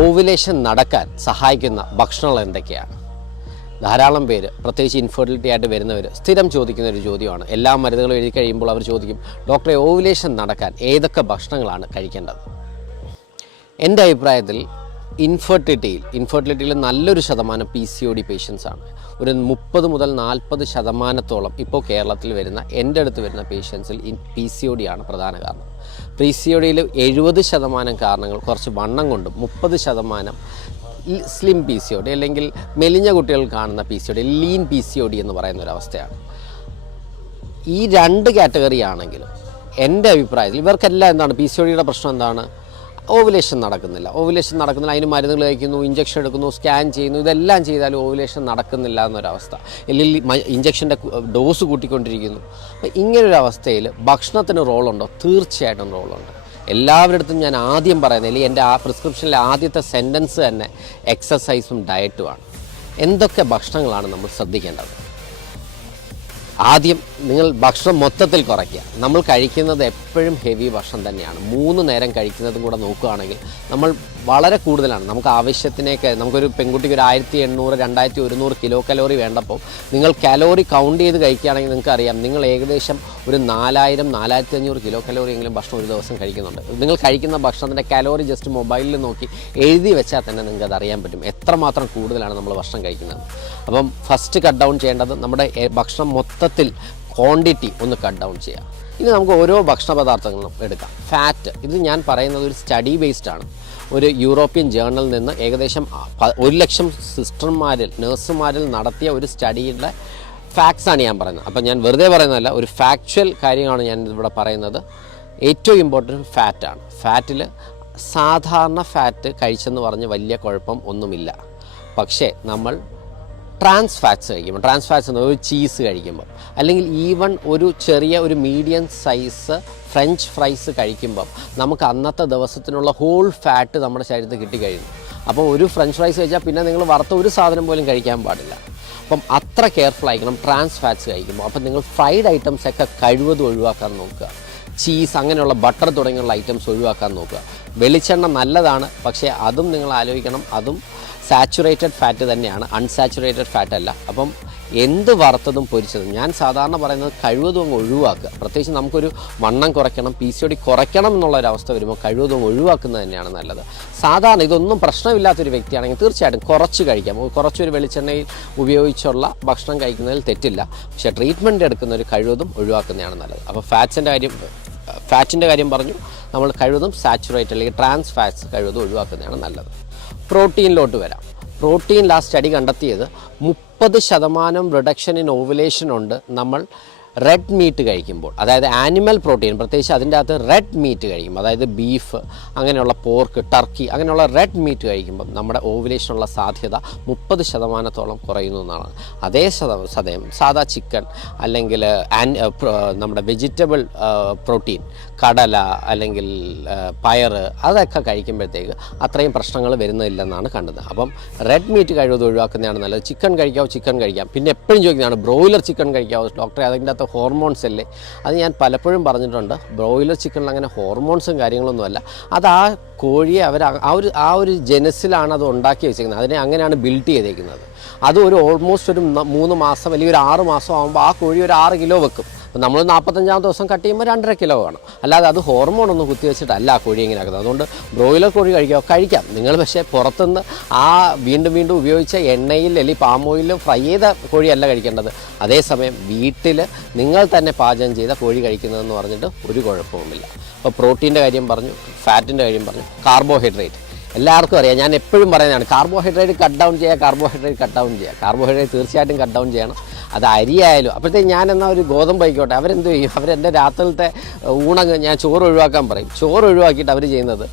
Ovulation നടക്കാൻ സഹായിക്കുന്ന ഭക്ഷണങ്ങൾ എന്തൊക്കെയാണ്? ധാരാളം പേര് പ്രത്യേകിച്ച് ഇൻഫെർട്ടിലിറ്റി ആയിട്ട് വരുന്നവർ സ്ഥിരം ചോദിക്കുന്ന ഒരു ചോദ്യമാണ്. എല്ലാ മരുന്നുകളും എഴുതി കഴിയുമ്പോൾ അവർ ചോദിക്കും, ഡോക്ടറെ ഓവുലേഷൻ നടക്കാൻ ഏതൊക്കെ ഭക്ഷണങ്ങളാണ് കഴിക്കേണ്ടത്? എൻ്റെ അഭിപ്രായത്തിൽ ഇൻഫെർട്ടിലിറ്റിയിൽ നല്ലൊരു ശതമാനം PCOD പേഷ്യൻസാണ്. ഒരു 30 മുതൽ 40% ഇപ്പോൾ കേരളത്തിൽ വരുന്ന എൻ്റെ അടുത്ത് വരുന്ന പേഷ്യൻസിൽ PCOD ആണ് പ്രധാന കാരണം. PCODയിൽ 70% കാരണങ്ങൾ കുറച്ച് വണ്ണം കൊണ്ടും 30% സ്ലിം PCOD അല്ലെങ്കിൽ മെലിഞ്ഞ കുട്ടികൾ കാണുന്ന PCOD, ലീൻ PCOD എന്ന് പറയുന്ന ഒരവസ്ഥയാണ്. ഈ രണ്ട് കാറ്റഗറി ആണെങ്കിലും എൻ്റെ അഭിപ്രായത്തിൽ ഇവർക്കെല്ലാം എന്താണ് PCODയുടെ പ്രശ്നം എന്താണ്? ഓവുലേഷൻ നടക്കുന്നില്ല. അതിന് മരുന്നുകൾ കഴിക്കുന്നു, ഇഞ്ചക്ഷൻ എടുക്കുന്നു, സ്കാൻ ചെയ്യുന്നു, ഇതെല്ലാം ചെയ്താലും ഓവുലേഷൻ നടക്കുന്നില്ല എന്നൊരവസ്ഥ. അല്ലെങ്കിൽ ഇഞ്ചക്ഷൻ്റെ ഡോസ് കൂട്ടിക്കൊണ്ടിരിക്കുന്നു. അപ്പോൾ ഇങ്ങനൊരവസ്ഥയിൽ ഭക്ഷണത്തിന് റോളുണ്ടോ? തീർച്ചയായിട്ടും റോളുണ്ട്. എല്ലാവരുടെ അടുത്തും ഞാൻ ആദ്യം പറയുന്നത്, അല്ലെങ്കിൽ എൻ്റെ ആ പ്രിസ്ക്രിപ്ഷനിലെ ആദ്യത്തെ സെൻറ്റൻസ് തന്നെ എക്സസൈസും ഡയറ്റുമാണ്. എന്തൊക്കെ ഭക്ഷണങ്ങളാണ് നമ്മൾ ശ്രദ്ധിക്കേണ്ടത്? ആദ്യം നിങ്ങൾ ഭക്ഷണം മൊത്തത്തിൽ കുറയ്ക്കുക. നമ്മൾ കഴിക്കുന്നത് എപ്പോഴും ഹെവി ഭക്ഷണം തന്നെയാണ്. 3 നേരം കഴിക്കുന്നതും കൂടെ നോക്കുകയാണെങ്കിൽ നമ്മൾ വളരെ കൂടുതലാണ്. നമുക്ക് ആവശ്യത്തിനേക്ക് നമുക്കൊരു പെൺകുട്ടിക്ക് ഒരു 1800-2100 കിലോ കലോറി വേണ്ടപ്പോൾ നിങ്ങൾ കലോറി കൗണ്ട് ചെയ്ത് കഴിക്കുകയാണെങ്കിൽ നിങ്ങൾക്ക് അറിയാം, നിങ്ങൾ ഏകദേശം ഒരു 4000-4500 കിലോ കലോറി എങ്കിലും ഭക്ഷണം ഒരു ദിവസം കഴിക്കുന്നുണ്ട്. നിങ്ങൾ കഴിക്കുന്ന ഭക്ഷണത്തിൻ്റെ കലോറി ജസ്റ്റ് മൊബൈലിൽ നോക്കി എഴുതി വെച്ചാൽ തന്നെ നിങ്ങൾക്ക് അത് അറിയാൻ പറ്റും എത്രമാത്രം കൂടുതലാണ് നമ്മൾ ഭക്ഷണം കഴിക്കുന്നത്. അപ്പം ഫസ്റ്റ് കട്ട് ഡൗൺ ചെയ്യേണ്ടത് നമ്മുടെ ഭക്ഷണം മൊത്തത്തിൽ ക്വാണ്ടിറ്റി ഒന്ന് കട്ട് ഡൗൺ ചെയ്യുക. ഇനി നമുക്ക് ഓരോ ഭക്ഷണ പദാർത്ഥങ്ങളും എടുക്കാം. ഫാറ്റ്, ഇത് ഞാൻ പറയുന്നത് ഒരു സ്റ്റഡി ബേസ്ഡ് ആണ്. ഒരു യൂറോപ്യൻ ജേർണലിൽ നിന്ന് ഏകദേശം 1,00,000 സിസ്റ്റർമാരിൽ നഴ്സുമാരിൽ നടത്തിയ ഒരു സ്റ്റഡിയുടെ ഫാക്ട്സാണ് ഞാൻ പറയുന്നത്. അപ്പം ഞാൻ വെറുതെ പറയുന്നതല്ല, ഒരു ഫാക്ച്വൽ കാര്യമാണ് ഞാൻ ഇവിടെ പറയുന്നത്. ഏറ്റവും ഇമ്പോർട്ടൻറ്റ് ഫാറ്റാണ്. ഫാറ്റിൽ സാധാരണ ഫാറ്റ് കഴിച്ചെന്ന് പറഞ്ഞ് വലിയ കുഴപ്പം ഒന്നുമില്ല. പക്ഷേ നമ്മൾ ട്രാൻസ് ഫാറ്റ്സ് കഴിക്കുമ്പോൾ, ട്രാൻസ് ഫാറ്റ്സ് എന്ന് ഒരു ചീസ് കഴിക്കുമ്പോൾ, അല്ലെങ്കിൽ ഈവൺ ഒരു ചെറിയ ഒരു മീഡിയം സൈസ് ഫ്രഞ്ച് ഫ്രൈസ് കഴിക്കുമ്പം നമുക്ക് അന്നത്തെ ദിവസത്തിനുള്ള ഹോൾ ഫാറ്റ് നമ്മുടെ ശരീരത്തിൽ കിട്ടിക്കഴിയുന്നു. അപ്പോൾ ഒരു ഫ്രഞ്ച് ഫ്രൈസ് കഴിച്ചാൽ പിന്നെ നിങ്ങൾ വറുത്ത ഒരു സാധനം പോലും കഴിക്കാൻ പാടില്ല. അപ്പം അത്ര കെയർഫുൾ ആയിരിക്കണം ട്രാൻസ് ഫാറ്റ്സ് കഴിക്കുമ്പോൾ. അപ്പം നിങ്ങൾ ഫ്രൈഡ് ഐറ്റംസൊക്കെ കഴിവതും ഒഴിവാക്കാൻ നോക്കുക. ചീസ്, അങ്ങനെയുള്ള ബട്ടർ തുടങ്ങിയുള്ള ഐറ്റംസ് ഒഴിവാക്കാൻ നോക്കുക. വെളിച്ചെണ്ണ നല്ലതാണ്, പക്ഷേ അതും നിങ്ങൾ ആലോചിക്കണം, അതും സാച്ചുറേറ്റഡ് ഫാറ്റ് തന്നെയാണ്, അൺസാച്ചുറേറ്റഡ് ഫാറ്റ് അല്ല. അപ്പം എന്ത് വറുത്തതും പൊരിച്ചതും ഞാൻ സാധാരണ പറയുന്നത് കഴിവതും അങ്ങ് ഒഴിവാക്കുക. പ്രത്യേകിച്ച് നമുക്കൊരു വണ്ണം കുറയ്ക്കണം, PCOD കുറയ്ക്കണം എന്നുള്ളൊരവസ്ഥ വരുമ്പോൾ കഴിവതും ഒഴിവാക്കുന്നത് തന്നെയാണ് നല്ലത്. സാധാരണ ഇതൊന്നും പ്രശ്നമില്ലാത്തൊരു വ്യക്തിയാണെങ്കിൽ തീർച്ചയായിട്ടും കുറച്ച് കഴിക്കാം. കുറച്ചൊരു വെളിച്ചെണ്ണയിൽ ഉപയോഗിച്ചുള്ള ഭക്ഷണം കഴിക്കുന്നതിൽ തെറ്റില്ല. പക്ഷേ ട്രീറ്റ്മെൻറ്റ് എടുക്കുന്നൊരു കഴിവതും ഒഴിവാക്കുന്നതാണ് നല്ലത്. അപ്പോൾ ഫാറ്റിൻ്റെ കാര്യം പറഞ്ഞു. നമ്മൾ കഴിവതും സാച്ചുറേറ്റ് അല്ലെങ്കിൽ ട്രാൻസ് ഫാറ്റ്സ് കഴിവതും ഒഴിവാക്കുന്നതാണ് നല്ലത്. പ്രോട്ടീനിലോട്ട് വരാം. പ്രോട്ടീനിൽ ആ സ്റ്റഡി കണ്ടെത്തിയത് 30% റിഡക്ഷൻ ഇൻ ഓവുലേഷൻ ഉണ്ട് നമ്മൾ റെഡ് മീറ്റ് കഴിക്കുമ്പോൾ. അതായത് ആനിമൽ പ്രോട്ടീൻ, പ്രത്യേകിച്ച് അതിൻ്റെ അകത്ത് റെഡ് മീറ്റ് കഴിക്കുമ്പോൾ, അതായത് ബീഫ്, അങ്ങനെയുള്ള പോർക്ക്, ടർക്കി, അങ്ങനെയുള്ള റെഡ് മീറ്റ് കഴിക്കുമ്പം നമ്മുടെ ഓവുലേഷനുള്ള സാധ്യത 30% കുറയുന്നു എന്നാണ്. അതേ സമയം സാധാ ചിക്കൻ അല്ലെങ്കിൽ നമ്മുടെ വെജിറ്റബിൾ പ്രോട്ടീൻ, കടല അല്ലെങ്കിൽ പയറ്, അതൊക്കെ കഴിക്കുമ്പോഴത്തേക്ക് അത്രയും പ്രശ്നങ്ങൾ വരുന്നില്ലെന്നാണ് കണ്ടത്. അപ്പം റെഡ് മീറ്റ് കഴിവതും ഒഴിവാക്കുന്നതാണ് നല്ലത്. ചിക്കൻ കഴിക്കാം. പിന്നെ എപ്പോഴും ചോദിക്കുന്നതാണ് ബ്രോയിലർ ചിക്കൻ കഴിക്കാവോ ഡോക്ടറെ, അതിൻ്റെ അകത്ത് ഹോർമോൺസ് അല്ലേ? അത് ഞാൻ പലപ്പോഴും പറഞ്ഞിട്ടുണ്ട്. ബ്രോയിലർ ചിക്കനിൽ അങ്ങനെ ഹോർമോൺസും കാര്യങ്ങളൊന്നുമല്ല. അത് ആ കോഴിയെ അവർ ആ ഒരു ജനസിലാണ് അത് ഉണ്ടാക്കി വെച്ചിരിക്കുന്നത്. അതിനെ അങ്ങനെയാണ് ബിൽഡ് ചെയ്തേക്കുന്നത്. അത് ഓൾമോസ്റ്റ് ഒരു 3 മാസം അല്ലെങ്കിൽ ഒരു 6 മാസം ആകുമ്പോൾ ആ കോഴി ഒരു 6 കിലോ വെക്കും. അപ്പോൾ നമ്മൾ 45-ാമത്തെ ദിവസം കട്ട് ചെയ്യുമ്പോൾ 2.5 കിലോ വേണം. അല്ലാതെ അത് ഹോർമോണൊന്നും കുത്തിവെച്ചിട്ടല്ല ആ കോഴി ഇങ്ങനെ ആക്കുന്നത്. അതുകൊണ്ട് ബ്രോയിലർ കോഴി കഴിക്കാം നിങ്ങൾ. പക്ഷേ പുറത്തുനിന്ന് ആ വീണ്ടും ഉപയോഗിച്ച എണ്ണയിൽ അല്ലെങ്കിൽ പാം ഓയിലും ഫ്രൈ ചെയ്ത കോഴിയല്ല കഴിക്കേണ്ടത്. അതേസമയം വീട്ടിൽ നിങ്ങൾ തന്നെ പാചകം ചെയ്ത കോഴി കഴിക്കുന്നതെന്ന് പറഞ്ഞിട്ട് ഒരു കുഴപ്പവുമില്ല. അപ്പോൾ പ്രോട്ടീൻ്റെ കാര്യം പറഞ്ഞു, ഫാറ്റിൻ്റെ കാര്യം പറഞ്ഞു. കാർബോഹൈഡ്രേറ്റ് എല്ലാവർക്കും അറിയാം. ഞാൻ എപ്പോഴും പറയുന്നതാണ്, കാർബോഹൈഡ്രേറ്റ് കട്ട് ഡൗൺ ചെയ്യുക. കാർബോഹൈഡ്രേറ്റ് തീർച്ചയായിട്ടും കട്ട് ഡൗൺ ചെയ്യണം. അത് അരിയായാലും. അപ്പോഴത്തേക്ക് ഞാൻ എന്നാൽ ഒരു ഗോതമ്പ് ആയിക്കോട്ടെ, അവരെന്ത് ചെയ്യും? അവരെൻ്റെ രാത്രിയിലത്തെ ഊണങ്ങ് ഞാൻ ചോറ് ഒഴിവാക്കാൻ പറയും. ചോറ് ഒഴിവാക്കിയിട്ട് അവർ ചെയ്യുന്നത്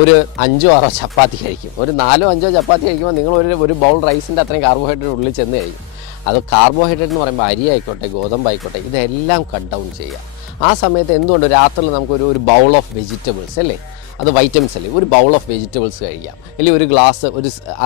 ഒരു 5-6 ചപ്പാത്തി കഴിക്കും. ഒരു 4-5 ചപ്പാത്തി കഴിക്കുമ്പോൾ നിങ്ങൾ ഒരു ബൗൾ റൈസിൻ്റെ അത്രയും കാർബോഹൈഡ്രേറ്റ് ഉള്ളിൽ ചെന്ന് കഴിക്കും. അത് കാർബോഹൈഡ്രേറ്റ് എന്ന് പറയുമ്പോൾ അരി ആയിക്കോട്ടെ, ഗോതമ്പായിക്കോട്ടെ, ഇതെല്ലാം കട്ട് ഡൗൺ ചെയ്യുക. ആ സമയത്ത് എന്തുകൊണ്ട് രാത്രിയിൽ നമുക്കൊരു ബൗൾ ഓഫ് വെജിറ്റബിൾസ് അല്ലേ, അത് വൈറ്റമിൻസ് അല്ലേ, ഒരു ബൗൾ ഓഫ് വെജിറ്റബിൾസ് കഴിക്കാം, അല്ലെങ്കിൽ ഒരു ഗ്ലാസ്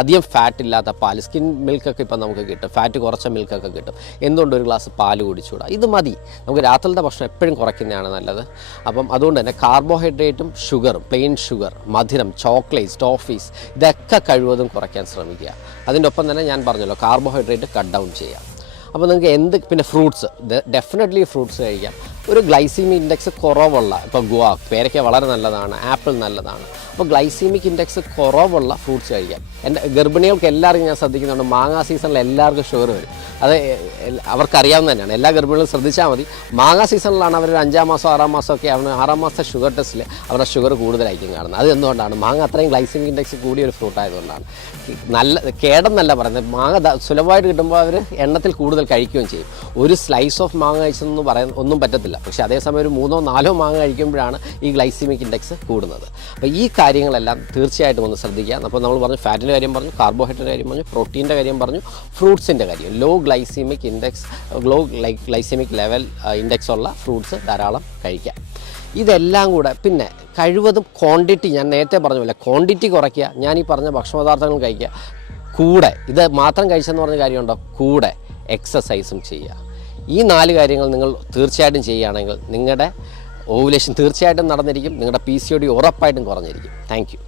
അധികം ഫാറ്റ് ഇല്ലാത്ത പാൽ, സ്കിൻ മിൽക്കൊക്കെ ഇപ്പം നമുക്ക് കിട്ടും, ഫാറ്റ് കുറച്ച മിൽക്കൊക്കെ കിട്ടും, എന്തുകൊണ്ട് ഒരു ഗ്ലാസ് പാല് കുടിച്ചുകൂടാ? ഇത് മതി. നമുക്ക് രാത്രിയിലത്തെ ഭക്ഷണം എപ്പോഴും കുറയ്ക്കുന്നതാണ് നല്ലത്. അപ്പം അതുകൊണ്ട് തന്നെ കാർബോഹൈഡ്രേറ്റും ഷുഗറും, പ്ലെയിൻ ഷുഗർ, മധുരം, ചോക്ലേറ്റ്സ്, ടോഫീസ്, ഇതൊക്കെ കഴിവതും കുറയ്ക്കാൻ ശ്രമിക്കുക. അതിൻ്റെ ഒപ്പം തന്നെ ഞാൻ പറഞ്ഞല്ലോ കാർബോഹൈഡ്രേറ്റ് കട്ട് ഡൗൺ ചെയ്യാം. അപ്പോൾ നിങ്ങൾക്ക് പിന്നെ ഫ്രൂട്ട്സ്, ഡെഫിനറ്റ്ലി ഫ്രൂട്ട്സ് കഴിക്കാം. ഒരു ഗ്ലൈസീമിക് ഇൻഡെക്സ് കുറവുള്ള, ഇപ്പോൾ പേരയ്ക്ക വളരെ നല്ലതാണ്, ആപ്പിൾ നല്ലതാണ്. അപ്പോൾ ഗ്ലൈസീമിക് ഇൻഡെക്സ് കുറവുള്ള ഫ്രൂട്ട്സ് കഴിക്കാം. എൻ്റെ ഗർഭിണികൾക്ക് എല്ലാവർക്കും ഞാൻ ശ്രദ്ധിക്കുന്നുണ്ട്, മാങ്ങാ സീസണിൽ എല്ലാവർക്കും ഷുഗർ വരും. അത് അവർക്കറിയാവുന്ന തന്നെയാണ്. എല്ലാ ഗർഭിണികളും ശ്രദ്ധിച്ചാൽ മതി. മാങ്ങാ സീസണിലാണ് അവർ 5-ാം മാസം 6-ാം മാസമൊക്കെ ആവുന്ന 6-ാം മാസത്തെ ഷുഗർ ടെസ്റ്റിൽ അവരുടെ ഷുഗർ കൂടുതലായിരിക്കും കാണുന്നത്. അത് എന്തുകൊണ്ടാണ്? മാങ്ങ അത്രയും ഗ്ലൈസീമിക് ഇൻഡെക്സ് കൂടിയ ഒരു ഫ്രൂട്ട് ആയതുകൊണ്ടാണ്. കേടെന്നല്ല പറയുന്നത്, മാങ്ങ സുലഭമായിട്ട് കിട്ടുമ്പോൾ അവർ എണ്ണത്തിൽ കൂടുതൽ കഴിക്കുകയും ചെയ്യും. ഒരു സ്ലൈസ് ഓഫ് മാങ്ങ കഴിച്ചെന്ന് പറയാൻ ഒന്നും പറ്റത്തില്ല. പക്ഷേ അതേസമയം ഒരു 3-4 മാങ്ങ കഴിക്കുമ്പോഴാണ് ഈ ഗ്ലൈസീമിക് ഇൻഡെക്സ് കൂടുന്നത്. അപ്പോൾ ഈ കാര്യങ്ങളെല്ലാം തീർച്ചയായിട്ടും ഒന്ന് ശ്രദ്ധിക്കുക. അപ്പോൾ നമ്മൾ പറഞ്ഞു ഫാറ്റിൻ്റെ കാര്യം പറഞ്ഞു, കാർബോഹൈഡ്രേറ്റിൻ്റെ കാര്യം പറഞ്ഞു, പ്രോട്ടീൻ്റെ കാര്യം പറഞ്ഞു, ഫ്രൂട്ട്സിൻ്റെ കാര്യം. ലോ ഗ്ലൈസീമിക് ലെവൽ ഇൻഡെക്സ് ഉള്ള ഫ്രൂട്ട്സ് ധാരാളം കഴിക്കാം. ഇതെല്ലാം കൂടെ പിന്നെ കഴിവതും ക്വാണ്ടിറ്റി, ഞാൻ നേരത്തെ പറഞ്ഞ പോലെ ക്വാണ്ടിറ്റി കുറയ്ക്കുക. ഞാൻ ഈ പറഞ്ഞ ഭക്ഷണപദാർത്ഥങ്ങൾ കഴിക്കുക. കൂടെ ഇത് മാത്രം കഴിച്ചെന്ന് പറഞ്ഞ കാര്യമുണ്ടോ? കൂടെ എക്സസൈസും ചെയ്യുക. ഈ 4 കാര്യങ്ങൾ നിങ്ങൾ തീർച്ചയായിട്ടും ചെയ്യുകയാണെങ്കിൽ നിങ്ങളുടെ ഓവുലേഷൻ തീർച്ചയായിട്ടും നടന്നിരിക്കും, നിങ്ങളുടെ PCOD ഉറപ്പായിട്ടും കുറഞ്ഞിരിക്കും. Thank you.